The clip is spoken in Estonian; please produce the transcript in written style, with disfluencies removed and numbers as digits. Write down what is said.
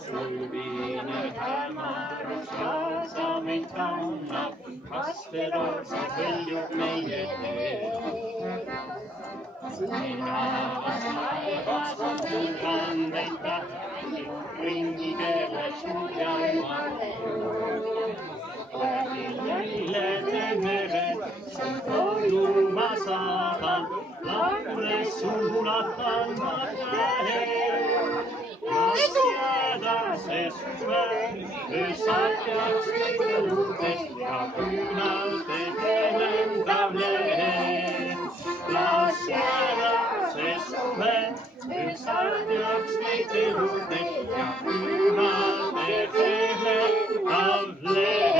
Suvi hämärus kaasa meid kannab, kasteroosad hõljub meie tee. Sinavas laevas on tuhandeid tähti, ringi keeles ja lillede mered, toiluma saadan, laule suulatan ma tähed. Las jääda see suve, öösatjaks meid õudest ja küünalde pehmendav lehed. Las jääda see suve, öösatjaks meid õudest ja küünalde pehmendav lehed.